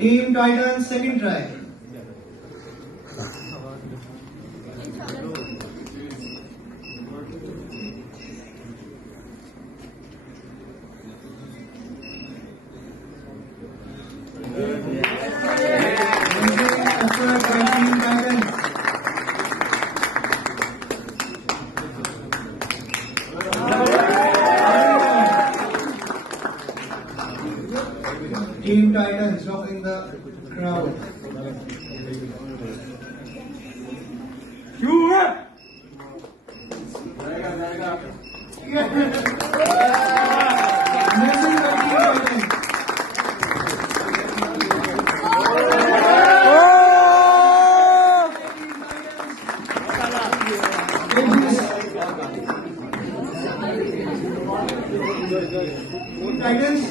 Team Titans, second try. Effort by Team Titans. Team Titans rocking the crowd. Amazing by Team Titans. Titans